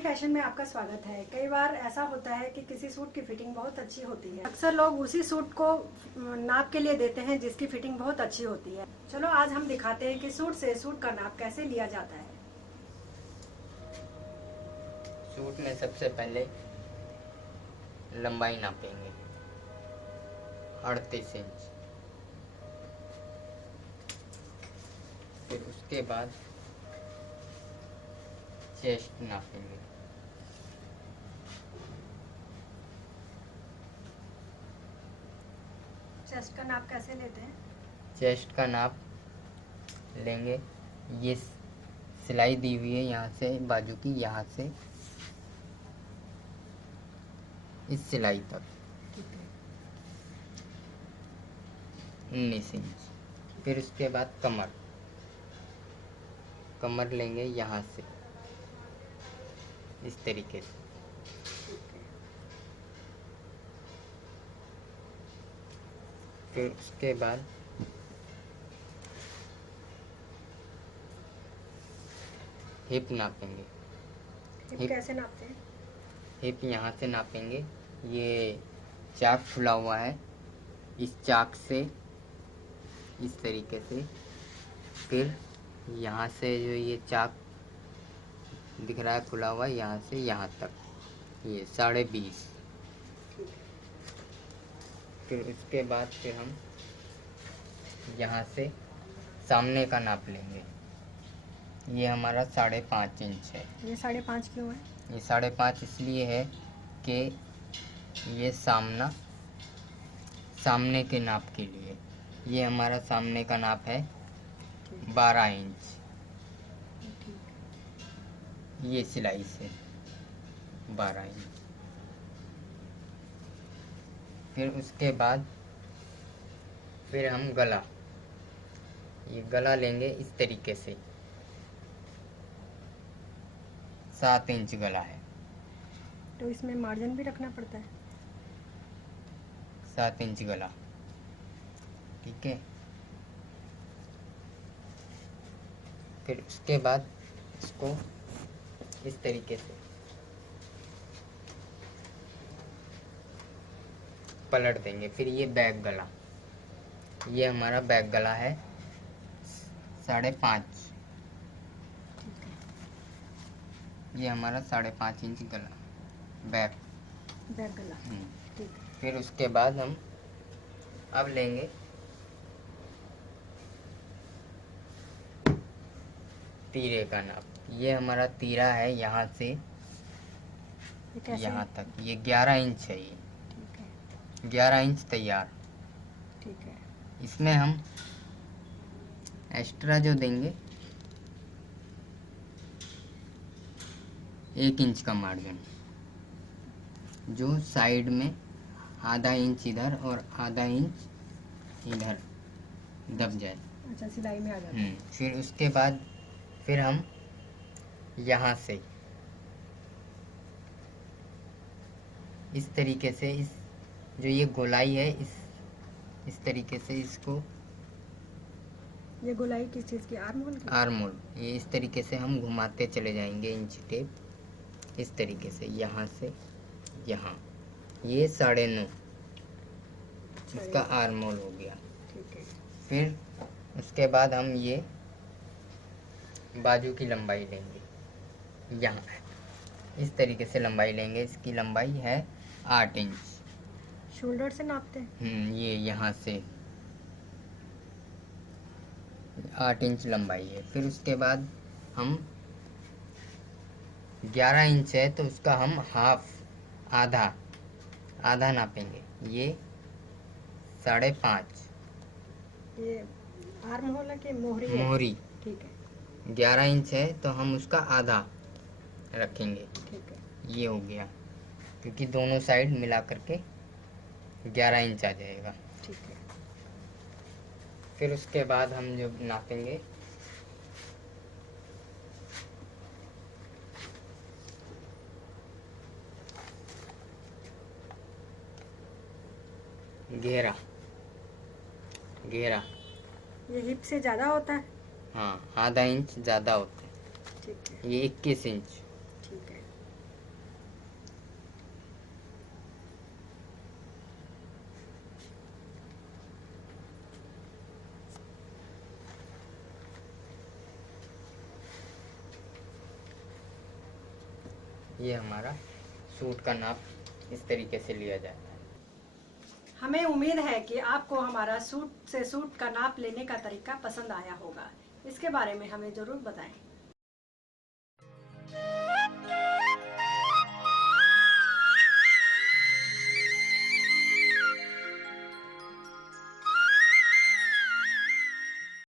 Fashion में आपका स्वागत है। कई बार ऐसा होता है कि किसी सूट की फिटिंग बहुत अच्छी होती है। अक्सर लोग उसी सूट को नाप के लिए देते हैं जिसकी फिटिंग बहुत अच्छी होती है। चलो आज हम दिखाते हैं कि सूट से सूट का नाप कैसे लिया जाता है। सूट में सबसे पहले लंबाई नापेंगे 38 इंच। फिर उसके बाद चेस्ट नापेंगे। चेस्ट का नाप कैसे लेते हैं? चेस्ट का नाप लेंगे, ये सिलाई दी हुई है यहाँ से बाजू की, यहाँ से इस सिलाई तक 19 इंच। फिर उसके बाद कमर लेंगे यहाँ से इस तरीके से। फिर उसके बाद हिप नापेंगे। हिप कैसे नापते हैं? हिप यहाँ से नापेंगे, ये चाक खुला हुआ है, इस चाक से इस तरीके से। फिर यहाँ से जो ये चाक दिख रहा है खुला हुआ, यहाँ से यहाँ तक ये 20.5। फिर उसके बाद फिर हम यहाँ से सामने का नाप लेंगे। ये हमारा 5.5 इंच है। ये 5.5 क्यों है? ये 5.5 इसलिए है कि ये सामने के नाप के लिए। ये हमारा सामने का नाप है 12 इंच, ये सिलाई से 12 इंच। फिर उसके बाद फिर हम ये गला लेंगे इस तरीके से। 7 इंच गला है, तो इसमें मार्जिन भी रखना पड़ता है? 7 इंच गला, ठीक है। फिर उसके बाद इसको इस तरीके से पलट देंगे। फिर ये बैक गला, ये हमारा बैक गला है 5.5। ये हमारा 5.5 इंच गला बैक गला। ठीक है। फिर उसके बाद हम अब लेंगे तीरे का नाप। ये हमारा तीरा है यहाँ से यहाँ तक, ये 11 इंच है। ये ठीक है। 11 इंच तैयार। ठीक है। इसमें हम एक्स्ट्रा जो देंगे 1 इंच का मार्जिन, जो साइड में आधा इंच इधर और आधा इंच इधर दब जाए। अच्छा, सिलाई में आ जाता है। फिर उसके बाद फिर हम यहाँ से इस तरीके से इस जो ये गोलाई है इस तरीके से इसको, ये गोलाई किस चीज़ की? आर्म होल की? आर्म होल, ये इस तरीके से हम घुमाते चले जाएंगे इंच टेप इस तरीके से, यहाँ से यहाँ। ये 9.5 इसका आर्म होल हो गया। ठीक है। फिर उसके बाद हम ये बाजू की लंबाई लेंगे, यहाँ इस तरीके से लंबाई लेंगे। इसकी लंबाई है 8 इंच। शोल्डर से नापते हैं? ये यहाँ से 8 इंच लंबाई है। फिर उसके बाद हम 11 इंच है तो उसका हम आधा नापेंगे। ये 5.5। ये आर्म होल है कि मोहरी है? मोहरी। ठीक है। 11 इंच है तो हम उसका आधा रखेंगे। ठीक है। ये हो गया, क्योंकि दोनों साइड मिला करके 11 इंच आ जाएगा। ठीक है। फिर उसके बाद हम जो नापेंगे घेरा। ये हिप से ज़्यादा होता है? हाँ, आधा इंच ज़्यादा होता है। ठीक है। ये 21 इंच। ठीक है। ये हमारा सूट का नाप इस तरीके से लिया जाता है। हमें उम्मीद है कि आपको हमारा सूट से सूट का नाप लेने का तरीका पसंद आया होगा। इसके बारे में हमें ज़रूर बताएं।